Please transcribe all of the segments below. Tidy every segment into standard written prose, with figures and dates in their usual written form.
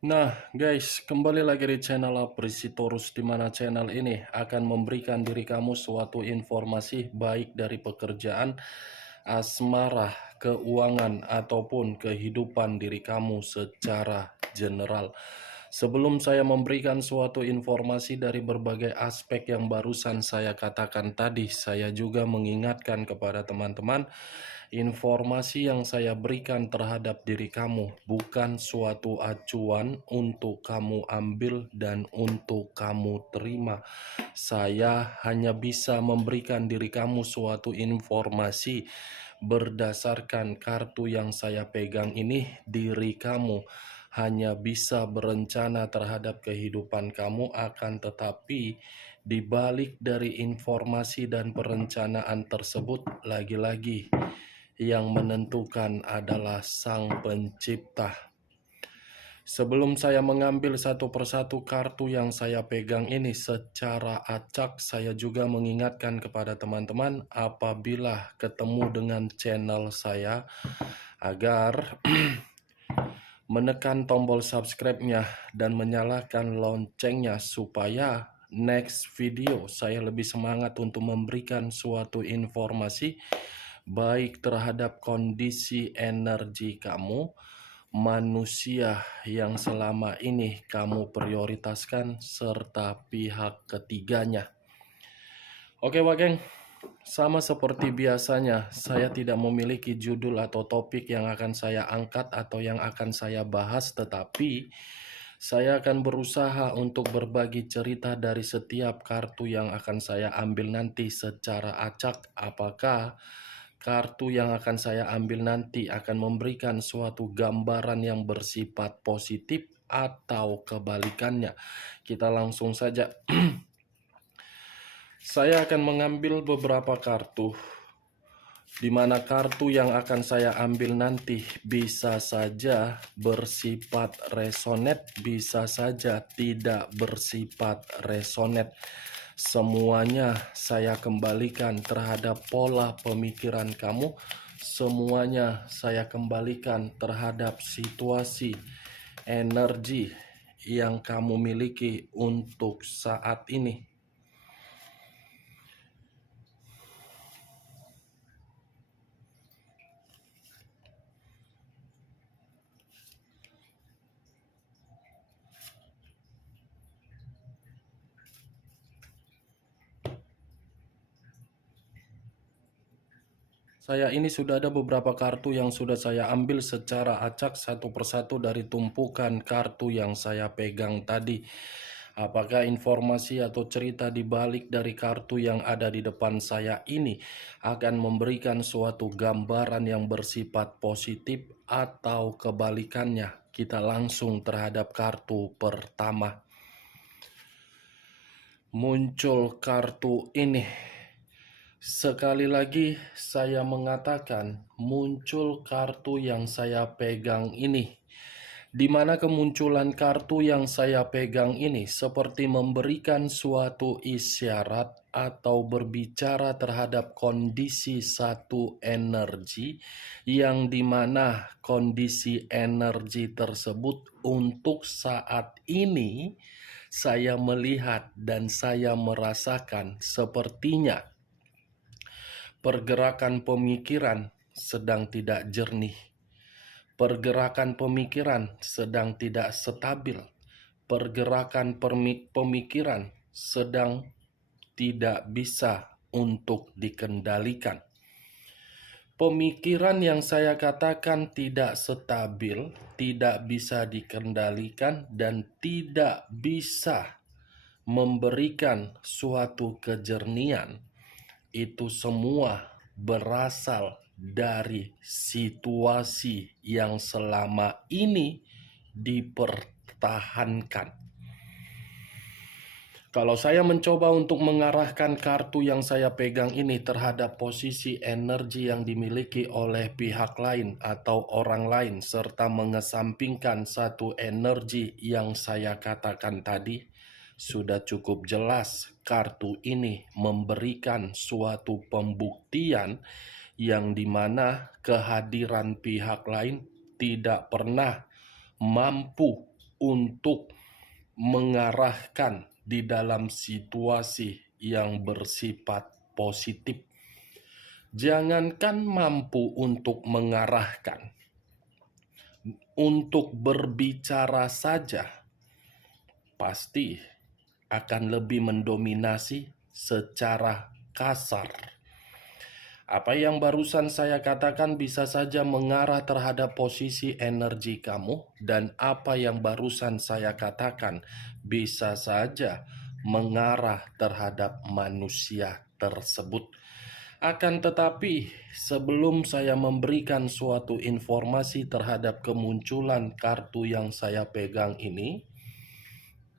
Nah, guys, kembali lagi di channel Aprisitorus, di mana channel ini akan memberikan diri kamu suatu informasi baik dari pekerjaan, asmara, keuangan, ataupun kehidupan diri kamu secara general. Sebelum saya memberikan suatu informasi dari berbagai aspek yang barusan saya katakan tadi, saya juga mengingatkan kepada teman-teman, informasi yang saya berikan terhadap diri kamu bukan suatu acuan untuk kamu ambil dan untuk kamu terima. Saya hanya bisa memberikan diri kamu suatu informasi berdasarkan kartu yang saya pegang ini. Diri kamu hanya bisa berencana terhadap kehidupan kamu, akan tetapi di balik dari informasi dan perencanaan tersebut, lagi-lagi yang menentukan adalah Sang Pencipta. Sebelum saya mengambil satu persatu kartu yang saya pegang ini secara acak, saya juga mengingatkan kepada teman-teman apabila ketemu dengan channel saya agar menekan tombol subscribe-nya dan menyalakan loncengnya supaya next video saya lebih semangat untuk memberikan suatu informasi baik terhadap kondisi energi kamu, manusia yang selama ini kamu prioritaskan, serta pihak ketiganya. Oke, Wak, sama seperti biasanya, saya tidak memiliki judul atau topik yang akan saya angkat atau yang akan saya bahas, tetapi saya akan berusaha untuk berbagi cerita dari setiap kartu yang akan saya ambil nanti secara acak. Apakah kartu yang akan saya ambil nanti akan memberikan suatu gambaran yang bersifat positif atau kebalikannya? Kita langsung saja. Saya akan mengambil beberapa kartu, di mana kartu yang akan saya ambil nanti bisa saja bersifat resonet, bisa saja tidak bersifat resonet. Semuanya saya kembalikan terhadap pola pemikiran kamu. Semuanya saya kembalikan terhadap situasi energi yang kamu miliki untuk saat ini. Saya ini sudah ada beberapa kartu yang sudah saya ambil secara acak satu persatu dari tumpukan kartu yang saya pegang tadi. Apakah informasi atau cerita di balik dari kartu yang ada di depan saya ini akan memberikan suatu gambaran yang bersifat positif atau kebalikannya? Kita langsung terhadap kartu pertama. Muncul kartu ini. Sekali lagi saya mengatakan, muncul kartu yang saya pegang ini, di mana kemunculan kartu yang saya pegang ini seperti memberikan suatu isyarat atau berbicara terhadap kondisi satu energi, yang dimana kondisi energi tersebut untuk saat ini saya melihat dan saya merasakan sepertinya pergerakan pemikiran sedang tidak jernih. Pergerakan pemikiran sedang tidak stabil. Pergerakan pemikiran sedang tidak bisa untuk dikendalikan. Pemikiran yang saya katakan tidak stabil, tidak bisa dikendalikan, dan tidak bisa memberikan suatu kejernihan, itu semua berasal dari situasi yang selama ini dipertahankan. Kalau saya mencoba untuk mengarahkan kartu yang saya pegang ini terhadap posisi energi yang dimiliki oleh pihak lain atau orang lain, serta mengesampingkan satu energi yang saya katakan tadi, sudah cukup jelas kartu ini memberikan suatu pembuktian yang dimana kehadiran pihak lain tidak pernah mampu untuk mengarahkan di dalam situasi yang bersifat positif. Jangankan mampu untuk mengarahkan, untuk berbicara saja pasti akan lebih mendominasi secara kasar. Apa yang barusan saya katakan bisa saja mengarah terhadap posisi energi kamu, dan apa yang barusan saya katakan bisa saja mengarah terhadap manusia tersebut. Akan tetapi, sebelum saya memberikan suatu informasi terhadap kemunculan kartu yang saya pegang ini,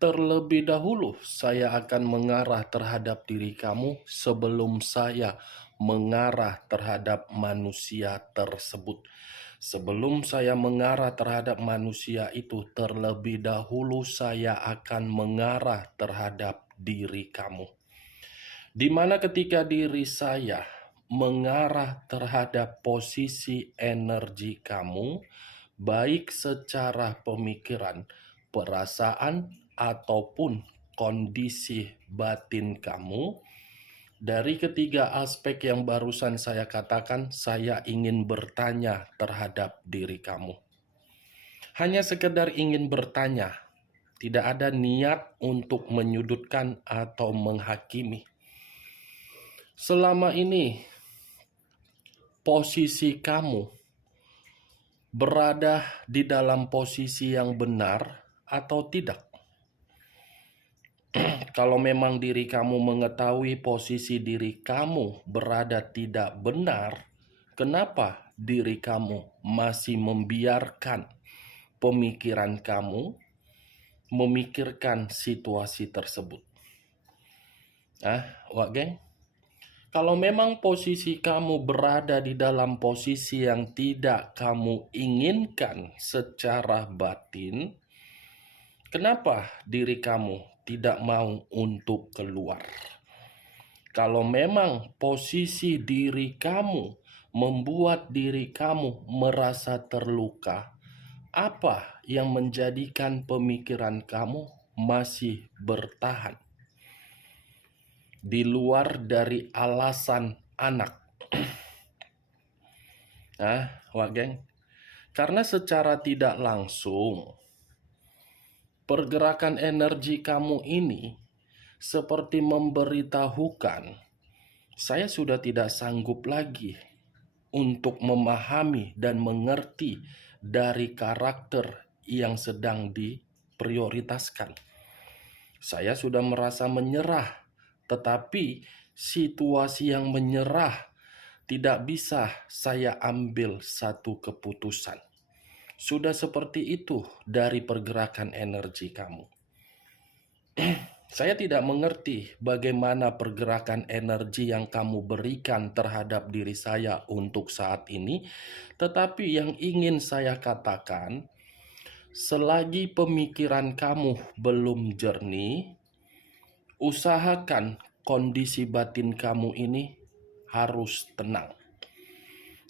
terlebih dahulu saya akan mengarah terhadap diri kamu sebelum saya mengarah terhadap manusia tersebut. Sebelum saya mengarah terhadap manusia itu, terlebih dahulu saya akan mengarah terhadap diri kamu. Di mana ketika diri saya mengarah terhadap posisi energi kamu, baik secara pemikiran, perasaan, ataupun kondisi batin kamu, dari ketiga aspek yang barusan saya katakan, saya ingin bertanya terhadap diri kamu. Hanya sekedar ingin bertanya, tidak ada niat untuk menyudutkan atau menghakimi. Selama ini, posisi kamu berada di dalam posisi yang benar atau tidak? Kalau memang diri kamu mengetahui posisi diri kamu berada tidak benar, kenapa diri kamu masih membiarkan pemikiran kamu memikirkan situasi tersebut? Wak geng? Kalau memang posisi kamu berada di dalam posisi yang tidak kamu inginkan secara batin, kenapa diri kamu tidak mau untuk keluar? Kalau memang posisi diri kamu membuat diri kamu merasa terluka, apa yang menjadikan pemikiran kamu masih bertahan? Di luar dari alasan anak. Wak geng, karena secara tidak langsung pergerakan energi kamu ini seperti memberitahukan, saya sudah tidak sanggup lagi untuk memahami dan mengerti dari karakter yang sedang diprioritaskan. Saya sudah merasa menyerah, tetapi situasi yang menyerah tidak bisa saya ambil satu keputusan. Sudah seperti itu dari pergerakan energi kamu. Saya tidak mengerti bagaimana pergerakan energi yang kamu berikan terhadap diri saya untuk saat ini, tetapi yang ingin saya katakan, selagi pemikiran kamu belum jernih, usahakan kondisi batin kamu ini harus tenang.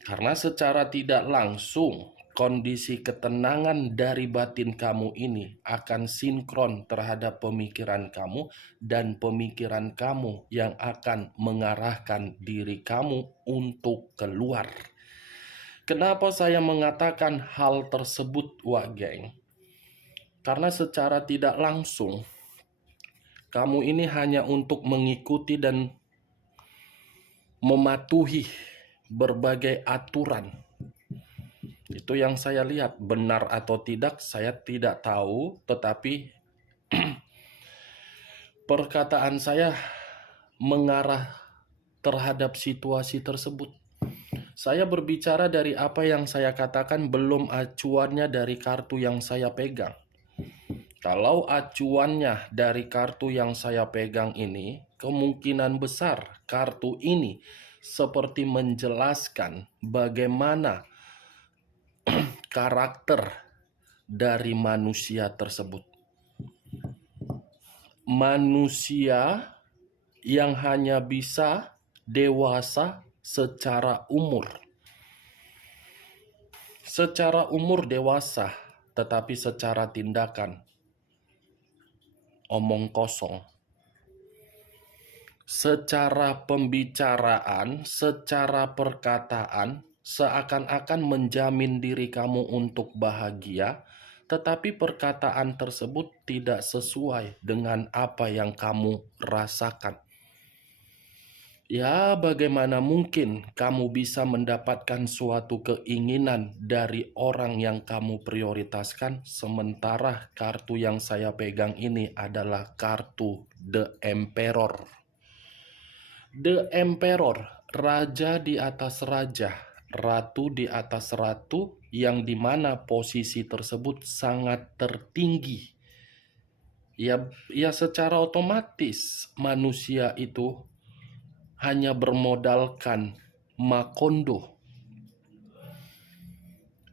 Karena secara tidak langsung, kondisi ketenangan dari batin kamu ini akan sinkron terhadap pemikiran kamu, dan pemikiran kamu yang akan mengarahkan diri kamu untuk keluar. Kenapa saya mengatakan hal tersebut, Wak geng? Karena secara tidak langsung, kamu ini hanya untuk mengikuti dan mematuhi berbagai aturan. Itu yang saya lihat, benar atau tidak saya tidak tahu, tetapi perkataan saya mengarah terhadap situasi tersebut. Saya berbicara dari apa yang saya katakan, belum acuannya dari kartu yang saya pegang. Kalau acuannya dari kartu yang saya pegang ini, kemungkinan besar kartu ini seperti menjelaskan bagaimana karakter dari manusia tersebut. Manusia yang hanya bisa dewasa secara umur. Secara umur dewasa, tetapi secara tindakan omong kosong. Secara pembicaraan, secara perkataan, seakan-akan menjamin diri kamu untuk bahagia, tetapi perkataan tersebut tidak sesuai dengan apa yang kamu rasakan. Ya, bagaimana mungkin kamu bisa mendapatkan suatu keinginan dari orang yang kamu prioritaskan, sementara kartu yang saya pegang ini adalah kartu The Emperor. The Emperor, raja di atas raja, ratu di atas ratu, yang dimana posisi tersebut sangat tertinggi. Ya, secara otomatis manusia itu hanya bermodalkan Makondo.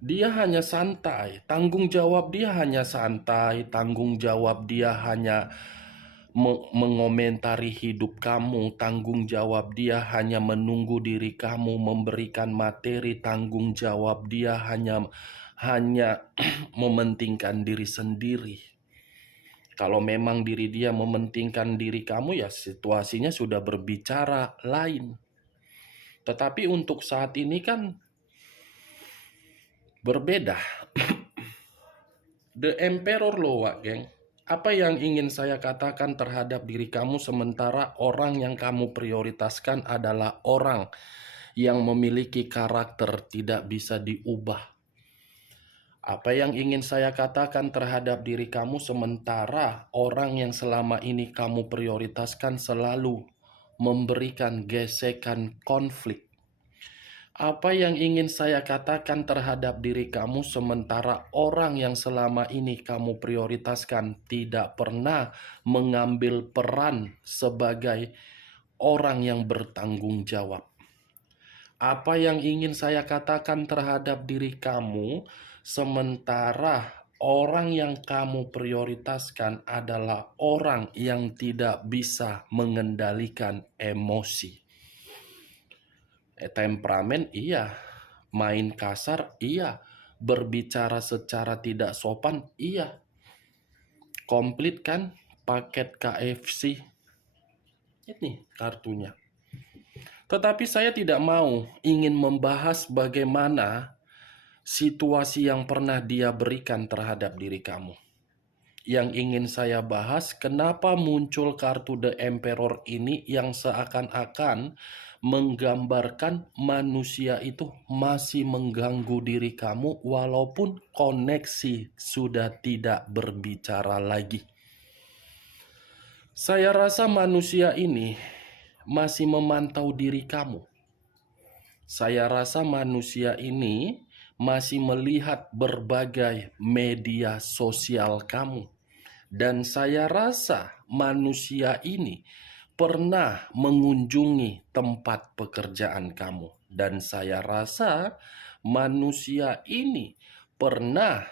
Dia hanya santai, tanggung jawab dia hanya santai, tanggung jawab dia hanya mengomentari hidup kamu, tanggung jawab dia hanya menunggu diri kamu memberikan materi, tanggung jawab dia hanya mementingkan diri sendiri. Kalau memang diri dia mementingkan diri kamu, ya situasinya sudah berbicara lain. Tetapi untuk saat ini kan berbeda. The Emperor loh, Wak Geng. Apa yang ingin saya katakan terhadap diri kamu sementara orang yang kamu prioritaskan adalah orang yang memiliki karakter tidak bisa diubah? Apa yang ingin saya katakan terhadap diri kamu sementara orang yang selama ini kamu prioritaskan selalu memberikan gesekan konflik? Apa yang ingin saya katakan terhadap diri kamu sementara orang yang selama ini kamu prioritaskan tidak pernah mengambil peran sebagai orang yang bertanggung jawab? Apa yang ingin saya katakan terhadap diri kamu sementara orang yang kamu prioritaskan adalah orang yang tidak bisa mengendalikan emosi? Temperamen iya, main kasar iya, berbicara secara tidak sopan iya. Komplit kan paket KFC? Ini kartunya. Tetapi saya tidak mau ingin membahas bagaimana situasi yang pernah dia berikan terhadap diri kamu. Yang ingin saya bahas, kenapa muncul kartu The Emperor ini yang seakan-akan menggambarkan manusia itu masih mengganggu diri kamu walaupun koneksi sudah tidak berbicara lagi. Saya rasa manusia ini masih memantau diri kamu. Saya rasa manusia ini masih melihat berbagai media sosial kamu. Dan saya rasa manusia ini pernah mengunjungi tempat pekerjaan kamu. Dan saya rasa manusia ini pernah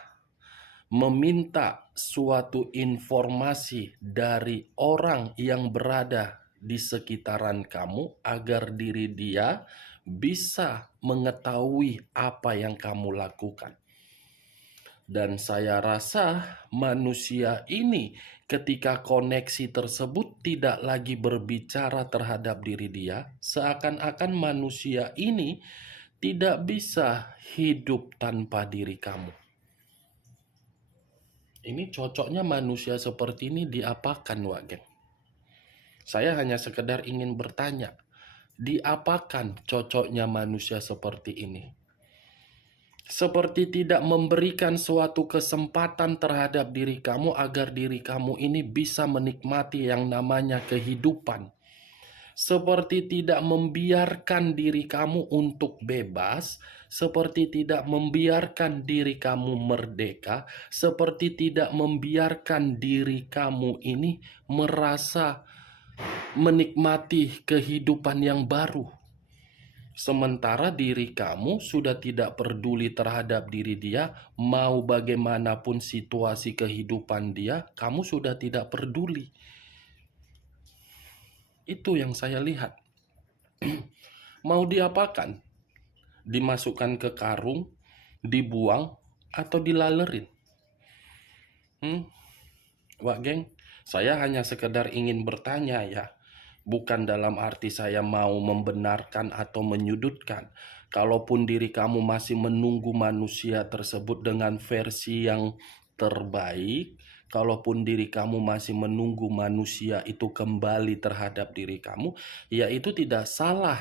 meminta suatu informasi dari orang yang berada di sekitaran kamu agar diri dia bisa mengetahui apa yang kamu lakukan. Dan saya rasa manusia ini ketika koneksi tersebut tidak lagi berbicara terhadap diri dia, seakan-akan manusia ini tidak bisa hidup tanpa diri kamu. Ini cocoknya manusia seperti ini diapakan, Wak Geng? Saya hanya sekedar ingin bertanya, diapakan cocoknya manusia seperti ini? Seperti tidak memberikan suatu kesempatan terhadap diri kamu agar diri kamu ini bisa menikmati yang namanya kehidupan. Seperti tidak membiarkan diri kamu untuk bebas, seperti tidak membiarkan diri kamu merdeka, seperti tidak membiarkan diri kamu ini merasa menikmati kehidupan yang baru. Sementara diri kamu sudah tidak peduli terhadap diri dia, mau bagaimanapun situasi kehidupan dia, kamu sudah tidak peduli. Itu yang saya lihat. Mau diapakan? Dimasukkan ke karung, dibuang, atau dilalerin? Wak geng, saya hanya sekedar ingin bertanya ya. Bukan dalam arti saya mau membenarkan atau menyudutkan. Kalaupun diri kamu masih menunggu manusia tersebut dengan versi yang terbaik, kalaupun diri kamu masih menunggu manusia itu kembali terhadap diri kamu, ya itu tidak salah.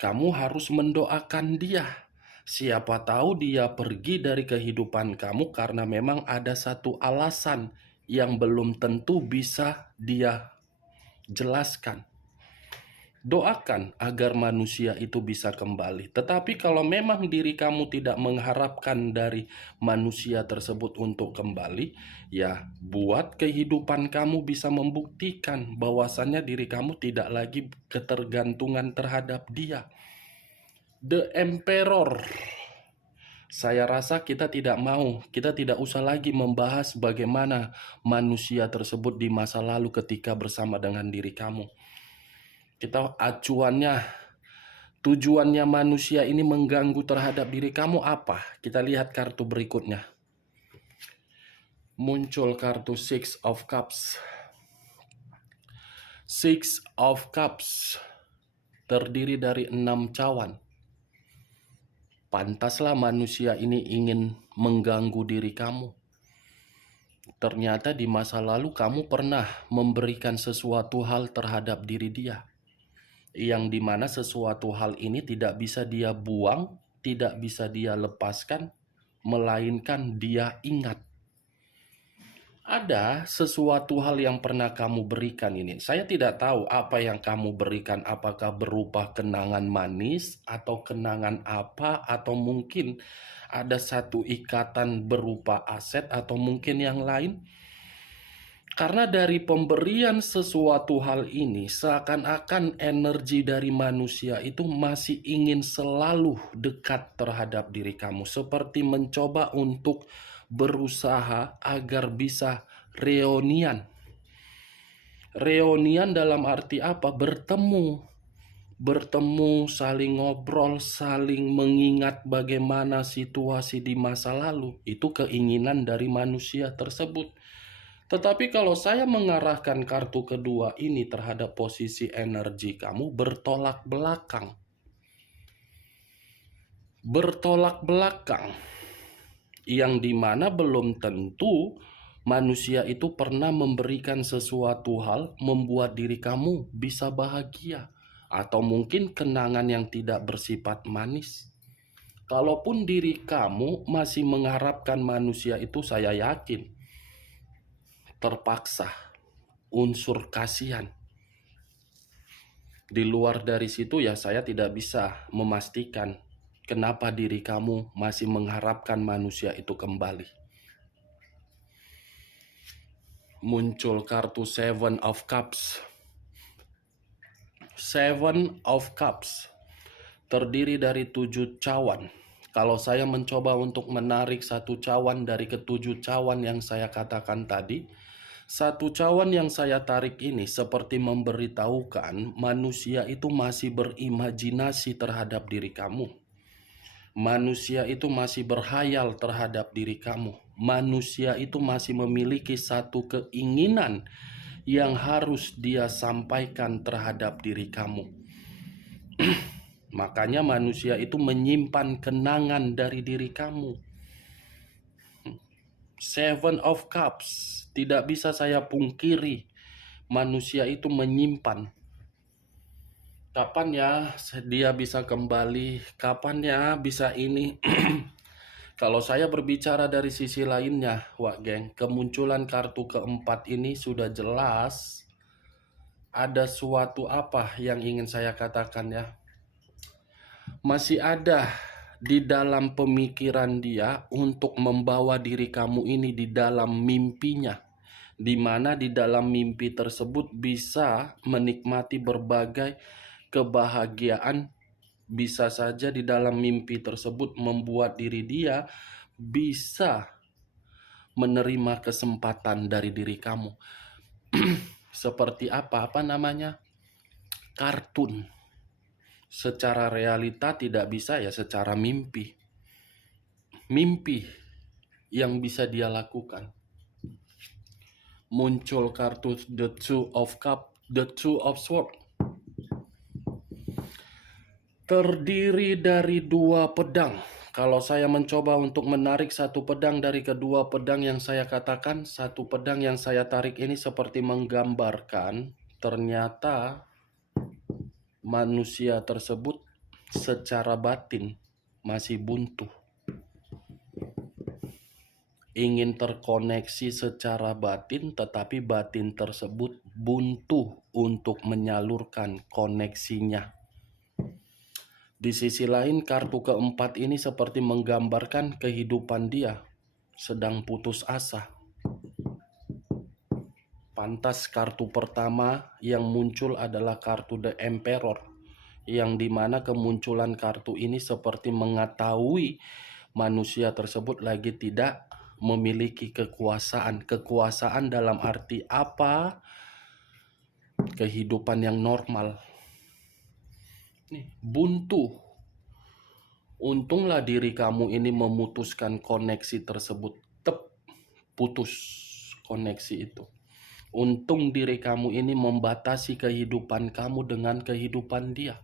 Kamu harus mendoakan dia. Siapa tahu dia pergi dari kehidupan kamu karena memang ada satu alasan yang belum tentu bisa dia jelaskan. Doakan agar manusia itu bisa kembali. Tetapi kalau memang diri kamu tidak mengharapkan dari manusia tersebut untuk kembali, ya buat kehidupan kamu bisa membuktikan bahwasannya diri kamu tidak lagi ketergantungan terhadap dia. The Emperor. Saya rasa kita tidak usah lagi membahas bagaimana manusia tersebut di masa lalu ketika bersama dengan diri kamu. Kita tujuannya manusia ini mengganggu terhadap diri kamu apa? Kita lihat kartu berikutnya. Muncul kartu Six of Cups. Six of Cups terdiri dari 6 cawan. Pantaslah manusia ini ingin mengganggu diri kamu. Ternyata di masa lalu kamu pernah memberikan sesuatu hal terhadap diri dia. Yang dimana sesuatu hal ini tidak bisa dia buang, tidak bisa dia lepaskan, melainkan dia ingat. Ada sesuatu hal yang pernah kamu berikan ini. Saya tidak tahu apa yang kamu berikan, apakah berupa kenangan manis atau kenangan apa, atau mungkin ada satu ikatan berupa aset atau mungkin yang lain. Karena dari pemberian sesuatu hal ini, seakan-akan energi dari manusia itu masih ingin selalu dekat terhadap diri kamu. Seperti mencoba untuk berusaha agar bisa reunian. Reunian dalam arti apa? Bertemu, saling ngobrol, saling mengingat bagaimana situasi di masa lalu. Itu keinginan dari manusia tersebut. Tetapi kalau saya mengarahkan kartu kedua ini terhadap posisi energi kamu bertolak belakang. Bertolak belakang. Yang dimana belum tentu manusia itu pernah memberikan sesuatu hal membuat diri kamu bisa bahagia. Atau mungkin kenangan yang tidak bersifat manis. Kalaupun diri kamu masih mengharapkan manusia itu, saya yakin terpaksa unsur kasihan. Di luar dari situ ya saya tidak bisa memastikan kenapa diri kamu masih mengharapkan manusia itu kembali. Muncul kartu Seven of Cups. Seven of Cups terdiri dari 7 cawan. Kalau saya mencoba untuk menarik satu cawan dari ketujuh cawan yang saya katakan tadi, satu cawan yang saya tarik ini seperti memberitahukan manusia itu masih berimajinasi terhadap diri kamu. Manusia itu masih berhayal terhadap diri kamu. Manusia itu masih memiliki satu keinginan yang harus dia sampaikan terhadap diri kamu. Makanya manusia itu menyimpan kenangan dari diri kamu. Seven of Cups. Tidak bisa saya pungkiri, manusia itu menyimpan. Kapan ya dia bisa kembali? Kapan ya bisa ini? Kalau saya berbicara dari sisi lainnya, Wak geng, kemunculan kartu keempat ini sudah jelas ada suatu apa yang ingin saya katakan ya. Masih ada di dalam pemikiran dia untuk membawa diri kamu ini di dalam mimpinya, di mana di dalam mimpi tersebut bisa menikmati berbagai kebahagiaan. Bisa saja di dalam mimpi tersebut membuat diri dia bisa menerima kesempatan dari diri kamu. Seperti apa namanya? Kartun. Secara realita tidak bisa ya, secara mimpi. Mimpi yang bisa dia lakukan. muncul kartu The Two of Cup, The Two of Sword. Terdiri dari dua pedang. Kalau saya mencoba untuk menarik satu pedang dari kedua pedang yang saya katakan, satu pedang yang saya tarik ini seperti menggambarkan ternyata manusia tersebut secara batin masih buntu. Ingin terkoneksi secara batin, tetapi batin tersebut buntu untuk menyalurkan koneksinya. Di sisi lain, kartu keempat ini seperti menggambarkan kehidupan dia sedang putus asa. Pantas kartu pertama yang muncul adalah kartu The Emperor, yang dimana kemunculan kartu ini seperti mengetahui manusia tersebut lagi tidak memiliki kekuasaan. Kekuasaan dalam arti apa? Kehidupan yang normal. Nih, buntu. Untunglah diri kamu ini memutuskan koneksi tersebut. Putus koneksi itu. Untung diri kamu ini membatasi kehidupan kamu dengan kehidupan dia.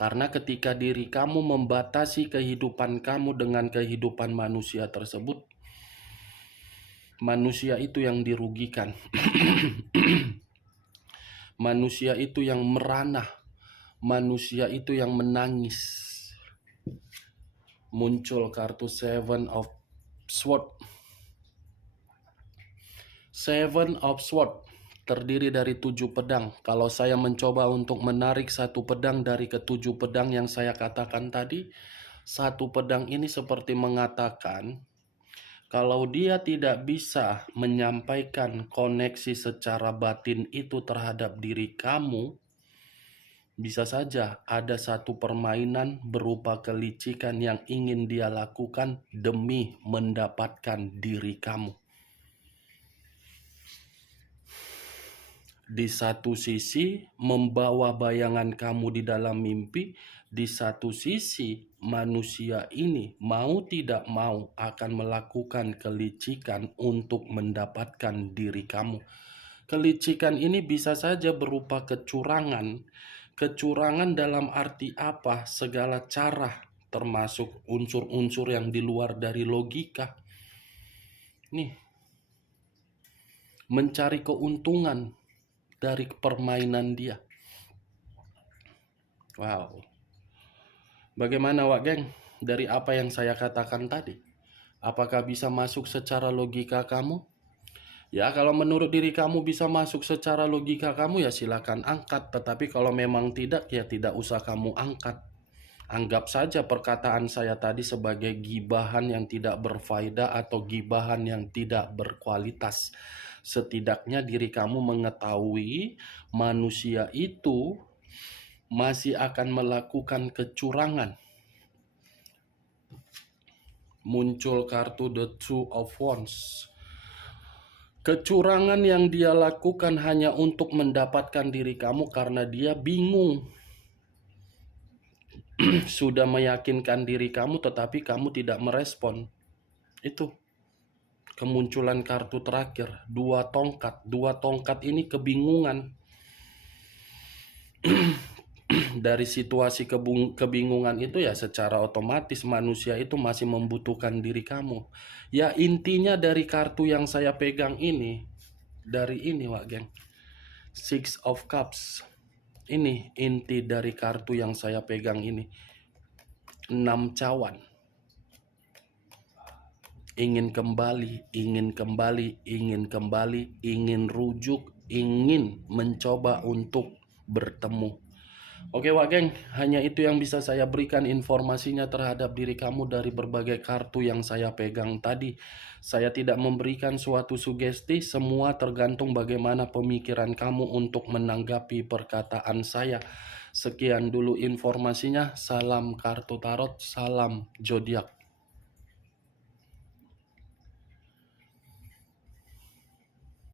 Karena ketika diri kamu membatasi kehidupan kamu dengan kehidupan manusia tersebut, manusia itu yang dirugikan. Manusia itu yang merana. Manusia itu yang menangis. Muncul kartu Seven of Sword. Seven of Sword terdiri dari 7 pedang. Kalau saya mencoba untuk menarik satu pedang dari ketujuh pedang yang saya katakan tadi, satu pedang ini seperti mengatakan kalau dia tidak bisa menyampaikan koneksi secara batin itu terhadap diri kamu, bisa saja ada satu permainan berupa kelicikan yang ingin dia lakukan demi mendapatkan diri kamu. Di satu sisi membawa bayangan kamu di dalam mimpi, di satu sisi manusia ini mau tidak mau akan melakukan kelicikan untuk mendapatkan diri kamu. Kelicikan ini bisa saja berupa kecurangan. Kecurangan dalam arti apa? Segala cara, termasuk unsur-unsur yang di luar dari logika. Nih, mencari keuntungan dari permainan dia. Wow. Bagaimana Wak Geng? Dari apa yang saya katakan tadi? Apakah bisa masuk secara logika kamu? Ya, kalau menurut diri kamu bisa masuk secara logika kamu, ya silakan angkat. Tetapi kalau memang tidak, ya tidak usah kamu angkat. Anggap saja perkataan saya tadi sebagai gibahan yang tidak berfaedah atau gibahan yang tidak berkualitas. Setidaknya diri kamu mengetahui manusia itu masih akan melakukan kecurangan. Muncul kartu The Two of Wands. Kecurangan yang dia lakukan hanya untuk mendapatkan diri kamu karena dia bingung. Sudah meyakinkan diri kamu tetapi kamu tidak merespon. Itu kemunculan kartu terakhir, dua tongkat. Dua tongkat ini kebingungan. Dari situasi kebingungan itu ya secara otomatis manusia itu masih membutuhkan diri kamu. Ya intinya dari kartu yang saya pegang ini, dari ini Wak Geng, Six of Cups. Ini inti dari kartu yang saya pegang ini. 6 cawan. Ingin kembali, ingin kembali, ingin kembali, ingin rujuk, ingin mencoba untuk bertemu. Oke Wak Geng, hanya itu yang bisa saya berikan informasinya terhadap diri kamu dari berbagai kartu yang saya pegang tadi. Saya tidak memberikan suatu sugesti, semua tergantung bagaimana pemikiran kamu untuk menanggapi perkataan saya. Sekian dulu informasinya, salam kartu tarot, salam zodiak.